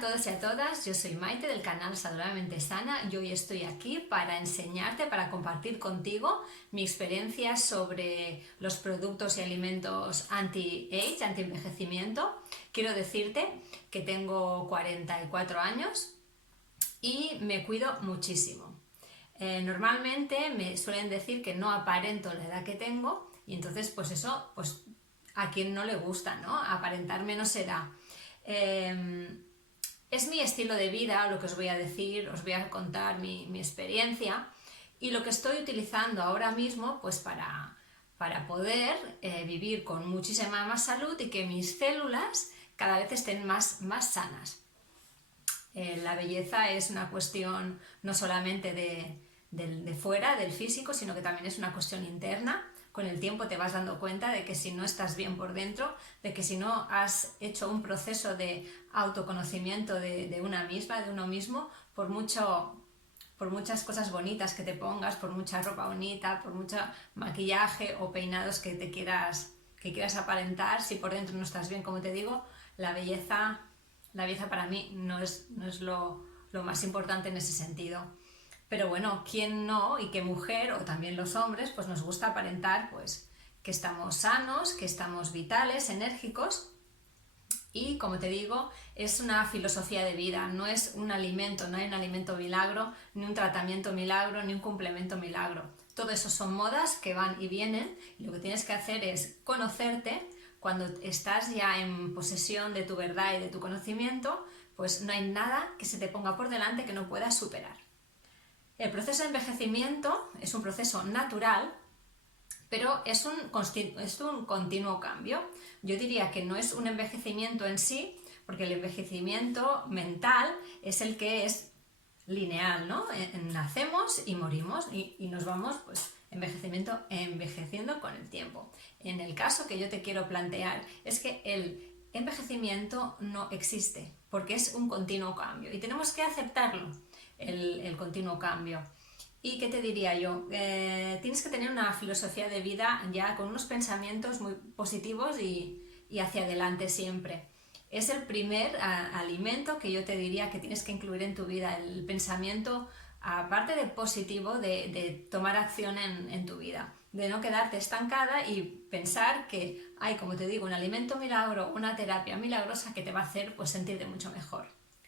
a todos y a todas, yo soy Maite del canal Saludablemente Sana y hoy estoy aquí para enseñarte, para compartir contigo mi experiencia sobre los productos y alimentos anti-age, anti-envejecimiento. Quiero decirte que tengo 44 años y me cuido muchísimo. Normalmente me suelen decir que no aparento la edad que tengo y entonces pues eso, pues a quien no le gusta, ¿no? Aparentar menos edad. Es mi estilo de vida lo que os voy a decir, os voy a contar mi experiencia y lo que estoy utilizando ahora mismo pues para poder vivir con muchísima más salud y que mis células cada vez estén más sanas. La belleza es una cuestión no solamente de fuera, del físico, sino que también es una cuestión interna. Con el tiempo te vas dando cuenta de que si no estás bien por dentro, de que si no has hecho un proceso de autoconocimiento de una misma, de uno mismo, por muchas cosas bonitas que te pongas, por mucha ropa bonita, por mucho maquillaje o peinados que quieras aparentar, si por dentro no estás bien, como te digo, la belleza para mí no es lo más importante en ese sentido. Pero bueno, ¿quién no? Y qué mujer, o también los hombres, pues nos gusta aparentar pues que estamos sanos, que estamos vitales, enérgicos. Y como te digo, es una filosofía de vida, no es un alimento, no hay un alimento milagro, ni un tratamiento milagro, ni un complemento milagro. Todo eso son modas que van y vienen y lo que tienes que hacer es conocerte. Cuando estás ya en posesión de tu verdad y de tu conocimiento, pues no hay nada que se te ponga por delante que no puedas superar. El proceso de envejecimiento es un proceso natural, pero es un continuo cambio. Yo diría que no es un envejecimiento en sí, porque el envejecimiento mental es el que es lineal, ¿no? Nacemos y morimos y nos vamos pues envejeciendo con el tiempo. En el caso que yo te quiero plantear es que el envejecimiento no existe, porque es un continuo cambio y tenemos que aceptarlo, el continuo cambio. ¿Y qué te diría yo? Tienes que tener una filosofía de vida ya con unos pensamientos muy positivos y hacia adelante siempre. Es el primer alimento que yo te diría que tienes que incluir en tu vida, el pensamiento, aparte de positivo, de tomar acción en tu vida, de no quedarte estancada y pensar que hay, como te digo, un alimento milagro, una terapia milagrosa que te va a hacer pues sentirte mucho mejor.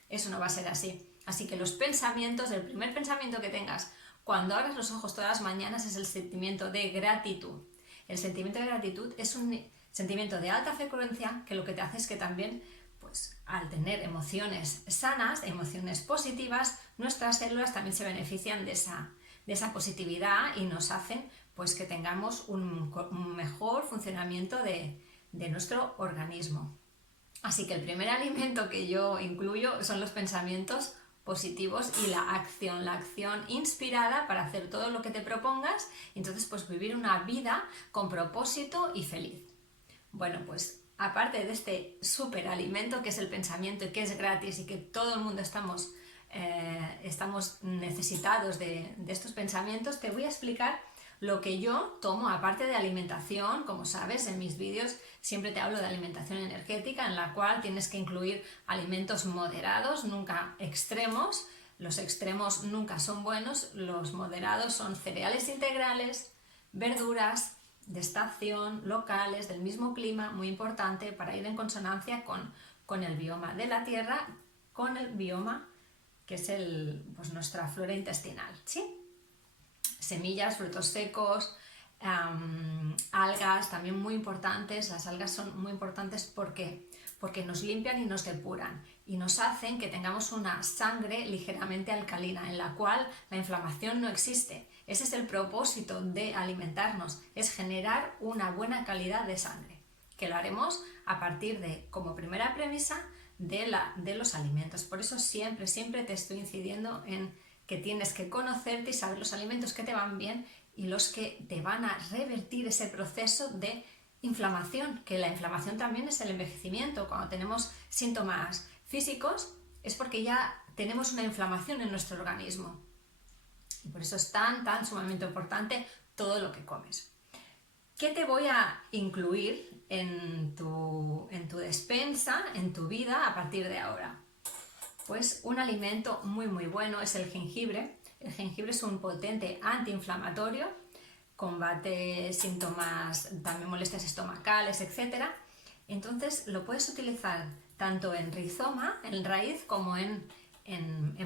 Eso no va a ser así. Así que los pensamientos, el primer pensamiento que tengas cuando abres los ojos todas las mañanas es el sentimiento de gratitud. El sentimiento de gratitud es un sentimiento de alta frecuencia que lo que te hace es que también, pues al tener emociones sanas, emociones positivas, nuestras células también se benefician de esa positividad y nos hacen pues que tengamos un mejor funcionamiento de nuestro organismo. Así que el primer alimento que yo incluyo son los pensamientos positivos y la acción inspirada para hacer todo lo que te propongas y entonces pues vivir una vida con propósito y feliz. Bueno, pues aparte de este superalimento que es el pensamiento y que es gratis y que todo el mundo estamos necesitados de estos pensamientos, te voy a explicar lo que yo tomo aparte de alimentación. Como sabes, en mis vídeos siempre te hablo de alimentación energética, en la cual tienes que incluir alimentos moderados, nunca extremos. Los extremos nunca son buenos, los moderados son cereales integrales, verduras de estación, locales, del mismo clima, muy importante para ir en consonancia con el bioma de la tierra, con el bioma que es pues nuestra flora intestinal, ¿sí? Semillas, frutos secos, algas también muy importantes. Las algas son muy importantes porque nos limpian y nos depuran y nos hacen que tengamos una sangre ligeramente alcalina en la cual la inflamación no existe. Ese es el propósito de alimentarnos, es generar una buena calidad de sangre, que lo haremos a partir de, como primera premisa, de los alimentos. Por eso siempre te estoy incidiendo en que tienes que conocerte y saber los alimentos que te van bien y los que te van a revertir ese proceso de inflamación, que la inflamación también es el envejecimiento. Cuando tenemos síntomas físicos es porque ya tenemos una inflamación en nuestro organismo y por eso es tan sumamente importante todo lo que comes. ¿Qué te voy a incluir en tu despensa, en tu vida a partir de ahora? Pues un alimento muy bueno es el jengibre. El jengibre es un potente antiinflamatorio, combate síntomas, también molestias estomacales, etc. Entonces lo puedes utilizar tanto en rizoma, en raíz, como en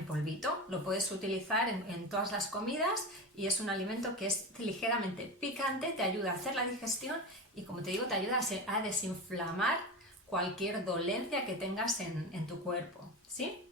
polvito. Lo puedes utilizar en todas las comidas y es un alimento que es ligeramente picante, te ayuda a hacer la digestión y, como te digo, te ayuda a desinflamar cualquier dolencia que tengas en tu cuerpo, ¿sí?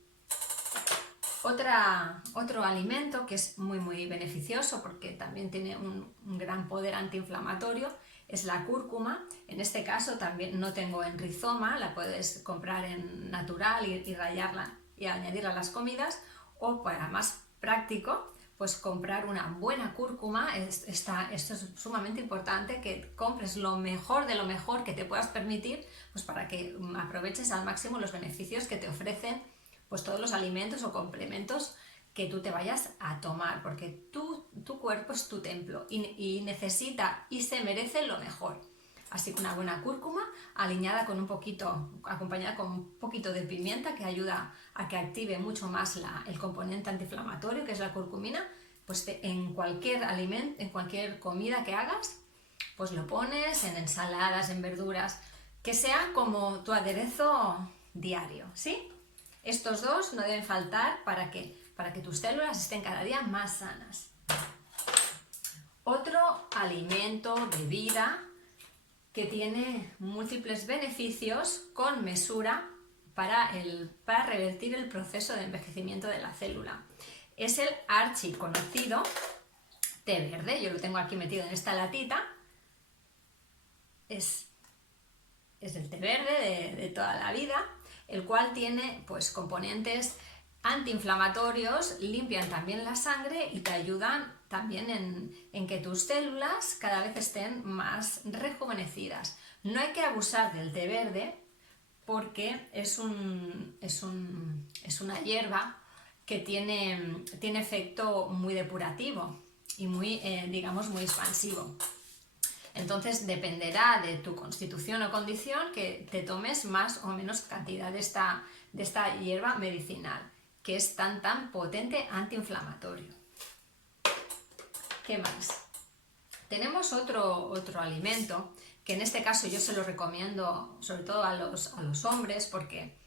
Otro alimento que es muy beneficioso porque también tiene un gran poder antiinflamatorio es la cúrcuma. En este caso también no tengo en rizoma, la puedes comprar en natural y rallarla y añadirla a las comidas, o para más práctico, pues comprar una buena cúrcuma. Esto es sumamente importante, que compres lo mejor de lo mejor que te puedas permitir, pues para que aproveches al máximo los beneficios que te ofrecen pues todos los alimentos o complementos que tú te vayas a tomar, porque tu cuerpo es tu templo y necesita y se merece lo mejor. Así que una buena cúrcuma aliñada con acompañada con un poquito de pimienta, que ayuda a que active mucho más el componente antiinflamatorio, que es la curcumina, pues en cualquier alimento, en cualquier comida que hagas, pues lo pones en ensaladas, en verduras, que sea como tu aderezo diario, ¿sí? Estos dos no deben faltar para que tus células estén cada día más sanas. Otro alimento, bebida, que tiene múltiples beneficios con mesura para revertir el proceso de envejecimiento de la célula, es el archiconocido té verde. Yo lo tengo aquí metido en esta latita. Es el té verde de toda la vida, el cual tiene pues componentes antiinflamatorios, limpian también la sangre y te ayudan también en que tus células cada vez estén más rejuvenecidas. No hay que abusar del té verde porque es una hierba que tiene efecto muy depurativo y muy expansivo. Entonces dependerá de tu constitución o condición que te tomes más o menos cantidad de esta hierba medicinal, que es tan potente antiinflamatorio. ¿Qué más? Tenemos otro alimento que en este caso yo se lo recomiendo sobre todo a los hombres porque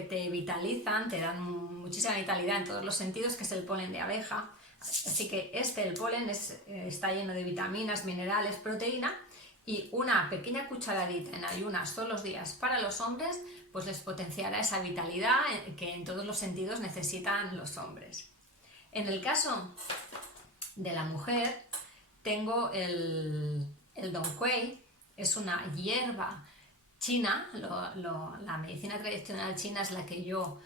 te vitalizan, te dan muchísima vitalidad en todos los sentidos, que es el polen de abeja. Así que el polen está lleno de vitaminas, minerales, proteína, y una pequeña cucharadita en ayunas todos los días para los hombres pues les potenciará esa vitalidad que en todos los sentidos necesitan los hombres. En el caso de la mujer tengo el dongquai. Es una hierba china. La medicina tradicional china es la que yo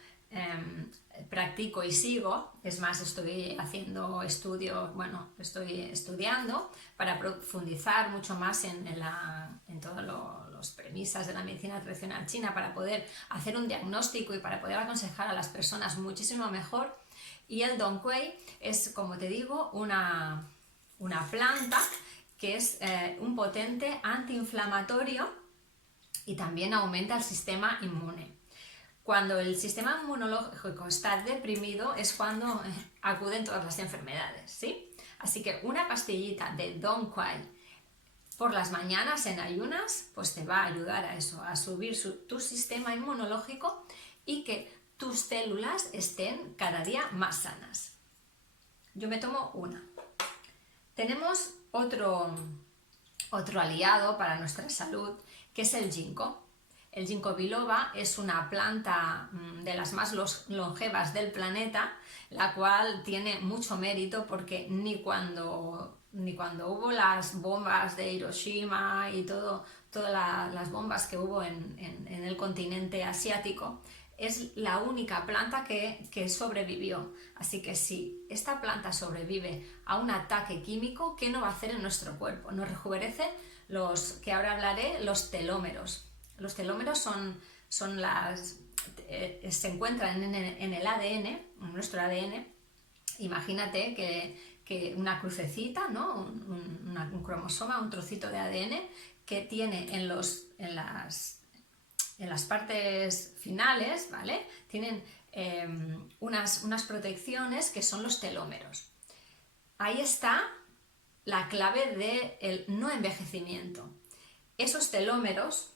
practico y sigo. Es más, estoy haciendo estoy estudiando para profundizar mucho más en todas las premisas de la medicina tradicional china, para poder hacer un diagnóstico y para poder aconsejar a las personas muchísimo mejor. Y el dongquai es, como te digo, una planta que es un potente antiinflamatorio y también aumenta el sistema inmune. Cuando el sistema inmunológico está deprimido es cuando acuden todas las enfermedades, ¿sí? Así que una pastillita de dongquai por las mañanas en ayunas pues te va a ayudar a eso, a subir tu sistema inmunológico y que tus células estén cada día más sanas. Yo me tomo una. Tenemos otro aliado para nuestra salud, que es el ginkgo. El ginkgo biloba es una planta de las más longevas del planeta, la cual tiene mucho mérito porque ni cuando hubo las bombas de Hiroshima y todas las bombas que hubo en el continente asiático, es la única planta que sobrevivió. Así que si esta planta sobrevive a un ataque químico, ¿qué no va a hacer en nuestro cuerpo? Nos rejuvenece que ahora hablaré, los telómeros. Los telómeros se encuentran en el ADN, en nuestro ADN. Imagínate que una crucecita, ¿no? un cromosoma, un trocito de ADN que tiene en las partes finales, ¿vale? Tienen unas protecciones que son los telómeros. Ahí está la clave del no envejecimiento. Esos telómeros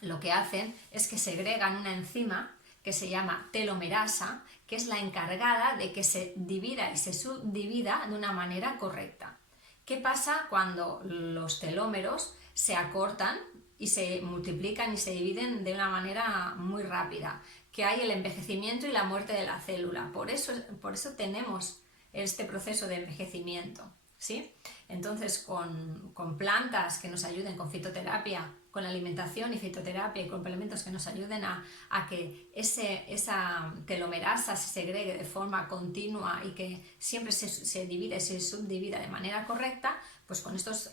lo que hacen es que segregan una enzima que se llama telomerasa, que es la encargada de que se divida y se subdivida de una manera correcta. ¿Qué pasa cuando los telómeros se acortan y se multiplican y se dividen de una manera muy rápida? Que hay el envejecimiento y la muerte de la célula. Por eso tenemos este proceso de envejecimiento, ¿sí? Entonces, con plantas que nos ayuden, con fitoterapia, con alimentación y fitoterapia y complementos que nos ayuden a que esa telomerasa se segregue de forma continua y que siempre se divide, se subdivida de manera correcta, pues con estos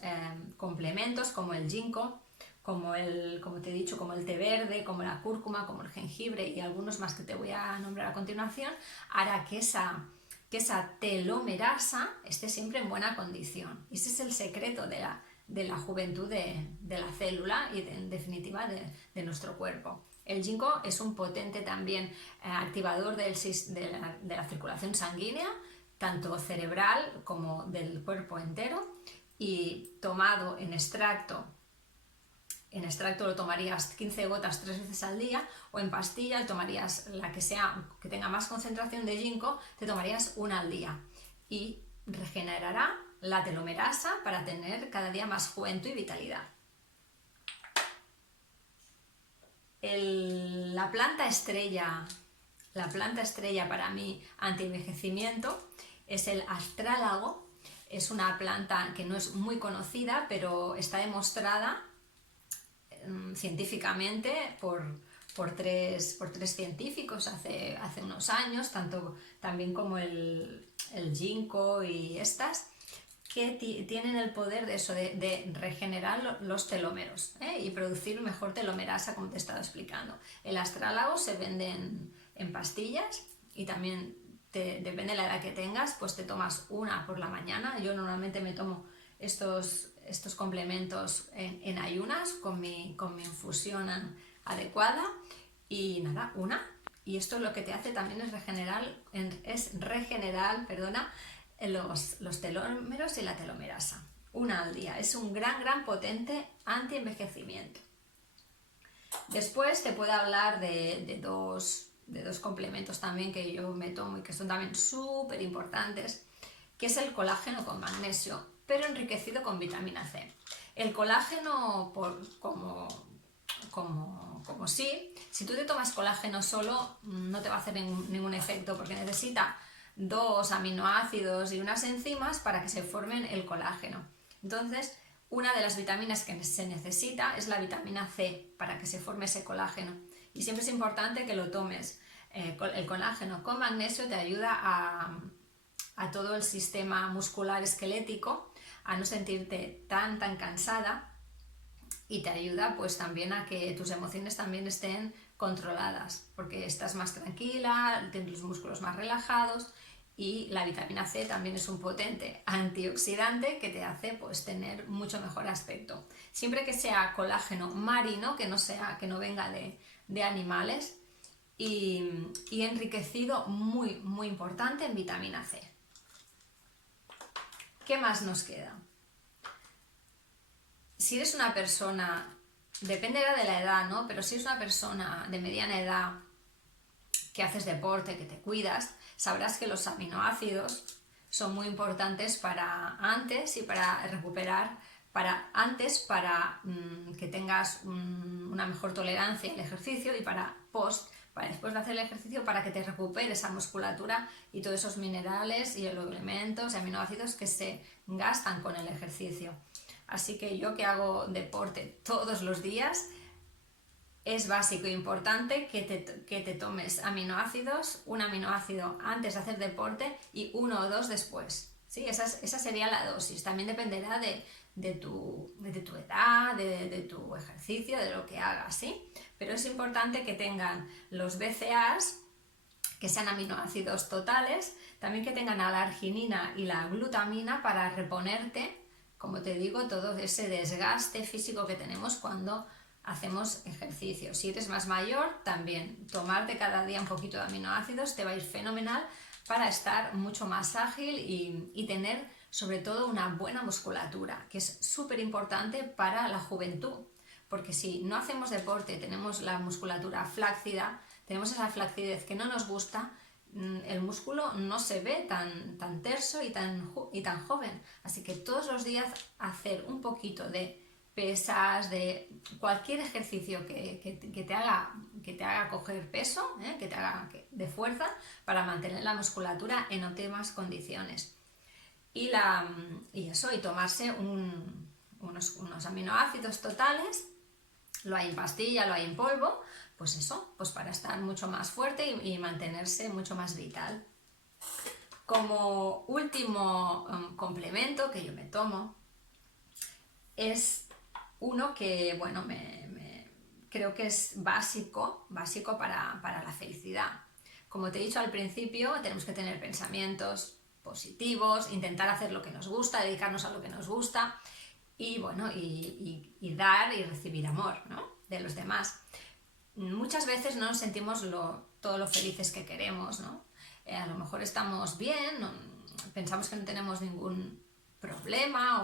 complementos como el ginkgo, como te he dicho, como el té verde, como la cúrcuma, como el jengibre y algunos más que te voy a nombrar a continuación, hará que esa telomerasa esté siempre en buena condición. Y ese es el secreto de la juventud de la célula y en definitiva de nuestro cuerpo. El ginkgo es un potente también activador de la circulación sanguínea, tanto cerebral como del cuerpo entero, y tomado en extracto lo tomarías 15 gotas 3 veces al día, o en pastilla tomarías la que tenga más concentración de ginkgo, te tomarías una al día y regenerará la telomerasa para tener cada día más juventud y vitalidad. La planta estrella para mí anti-envejecimiento es el astrálago. Es una planta que no es muy conocida, pero está demostrada científicamente por tres científicos hace unos años, también como el ginkgo y estas, que tienen el poder de regenerar los telómeros y producir mejor telomerasa, como te he estado explicando. El astrálago se vende en pastillas y también depende de la edad que tengas, pues te tomas una por la mañana. Yo normalmente me tomo estos complementos en ayunas con mi infusión adecuada y nada, una. Y esto lo que te hace también es regenerar los telómeros y la telomerasa. Una al día. Es un gran potente anti-envejecimiento. Después te puedo hablar de dos complementos también que yo me tomo y que son también súper importantes, que es el colágeno con magnesio, pero enriquecido con vitamina C. El colágeno, como si tú te tomas colágeno solo, no te va a hacer ningún efecto, porque necesita 2 aminoácidos y unas enzimas para que se formen el colágeno. Entonces, una de las vitaminas que se necesita es la vitamina C para que se forme ese colágeno. Y siempre es importante que lo tomes. El colágeno con magnesio te ayuda a todo el sistema muscular esquelético, a no sentirte tan cansada, y te ayuda pues también a que tus emociones también estén controladas, porque estás más tranquila, tienes los músculos más relajados, y la vitamina C también es un potente antioxidante que te hace pues tener mucho mejor aspecto. Siempre que sea colágeno marino, que no venga de animales, y enriquecido muy importante en vitamina C. ¿Qué más nos queda? Si eres una persona, dependerá de la edad, ¿no? Pero si eres una persona de mediana edad que haces deporte, que te cuidas, sabrás que los aminoácidos son muy importantes para antes y para recuperar, para que tengas una mejor tolerancia al ejercicio, y para después de hacer el ejercicio, para que te recupere esa musculatura y todos esos minerales y elementos y aminoácidos que se gastan con el ejercicio. Así que yo, que hago deporte todos los días, es básico e importante que te tomes aminoácidos, un aminoácido antes de hacer deporte y 1 o 2 después. ¿Sí? Esa sería la dosis. También dependerá de tu edad, de tu ejercicio, de lo que hagas, ¿sí? Pero es importante que tengan los BCAAs, que sean aminoácidos totales, también que tengan la arginina y la glutamina para reponerte, como te digo, todo ese desgaste físico que tenemos cuando hacemos ejercicio. Si eres más mayor, también tomarte cada día un poquito de aminoácidos te va a ir fenomenal para estar mucho más ágil y tener sobre todo una buena musculatura, que es súper importante para la juventud, porque si no hacemos deporte, tenemos la musculatura flácida, tenemos esa flacidez que no nos gusta, el músculo no se ve tan terso y tan joven. Así que todos los días hacer un poquito de pesas, de cualquier ejercicio que te haga coger peso, que te haga de fuerza, para mantener la musculatura en óptimas condiciones. Y tomarse unos aminoácidos totales, lo hay en pastilla, lo hay en polvo, pues eso, pues para estar mucho más fuerte y mantenerse mucho más vital. Como último complemento que yo me tomo, es uno que, bueno, creo que es básico para la felicidad. Como te he dicho al principio, tenemos que tener pensamientos positivos, intentar hacer lo que nos gusta, dedicarnos a lo que nos gusta y, bueno, y dar y recibir amor, ¿no?, de los demás. Muchas veces no nos sentimos todo lo felices que queremos, ¿no? A lo mejor estamos bien, pensamos que no tenemos ningún problema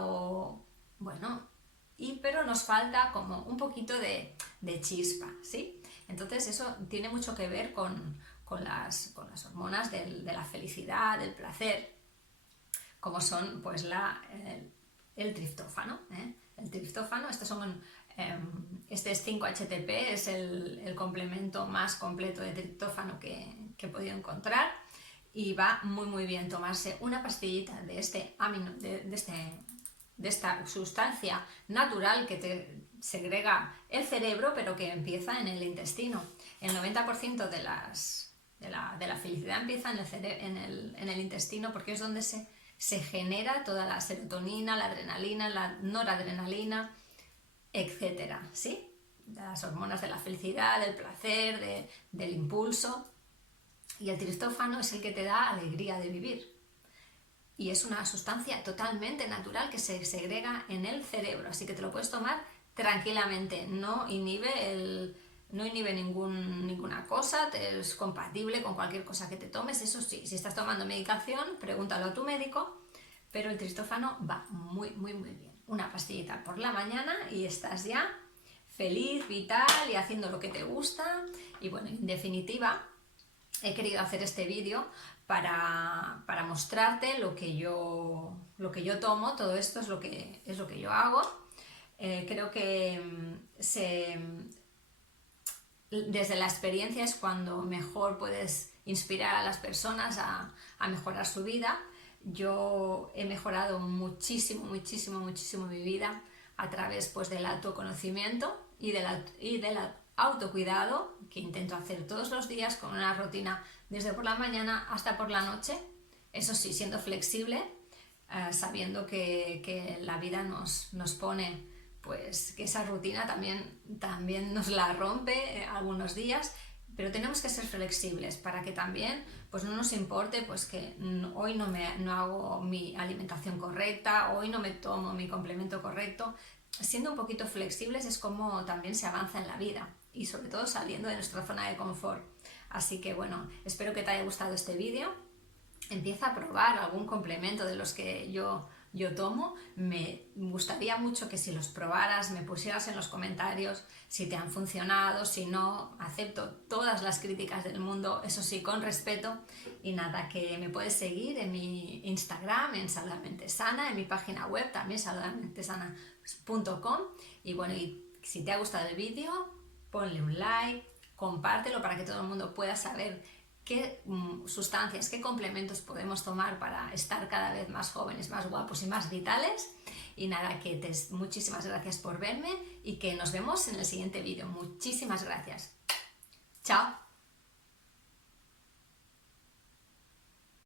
pero nos falta como un poquito de chispa, ¿sí? Entonces eso tiene mucho que ver con las hormonas de la felicidad, del placer, como son pues el triptófano, ¿eh? El triptófano, este es 5-HTP, es el complemento más completo de triptófano que he podido encontrar, y va muy bien tomarse una pastillita de esta sustancia natural que te segrega el cerebro, pero que empieza en el intestino. El 90% de la felicidad empieza en el intestino, porque es donde se genera toda la serotonina, la adrenalina, la noradrenalina, etcétera, ¿sí? Las hormonas de la felicidad, del placer, del impulso. Y el triptófano es el que te da alegría de vivir. Y es una sustancia totalmente natural que se segrega en el cerebro, así que te lo puedes tomar tranquilamente, no inhibe ninguna cosa, es compatible con cualquier cosa que te tomes. Eso sí, si estás tomando medicación, pregúntalo a tu médico, pero el triptófano va muy bien. Una pastillita por la mañana y estás ya feliz, vital y haciendo lo que te gusta. Y bueno, en definitiva, he querido hacer este vídeo para mostrarte lo que yo tomo. Todo esto es lo que yo hago. Creo que desde la experiencia es cuando mejor puedes inspirar a las personas a mejorar su vida. Yo he mejorado muchísimo mi vida a través pues del autoconocimiento y del autocuidado, que intento hacer todos los días con una rutina desde por la mañana hasta por la noche. Eso sí, siendo flexible, sabiendo que la vida nos pone pues que esa rutina también nos la rompe algunos días, pero tenemos que ser flexibles para que también pues no nos importe pues que hoy no hago mi alimentación correcta, hoy no me tomo mi complemento correcto. Siendo un poquito flexibles es como también se avanza en la vida, y sobre todo saliendo de nuestra zona de confort. Así que bueno, espero que te haya gustado este vídeo. Empieza a probar algún complemento de los que yo tomo. Me gustaría mucho que si los probaras me pusieras en los comentarios si te han funcionado, si no. Acepto todas las críticas del mundo, eso sí, con respeto. Y nada, que me puedes seguir en mi Instagram, en Saludablemente Sana, en mi página web también, saludablementesana.com. Y bueno, y si te ha gustado el vídeo, ponle un like, compártelo para que todo el mundo pueda saber qué sustancias, qué complementos podemos tomar para estar cada vez más jóvenes, más guapos y más vitales. Y nada, muchísimas gracias por verme y que nos vemos en el siguiente vídeo. Muchísimas gracias. Chao.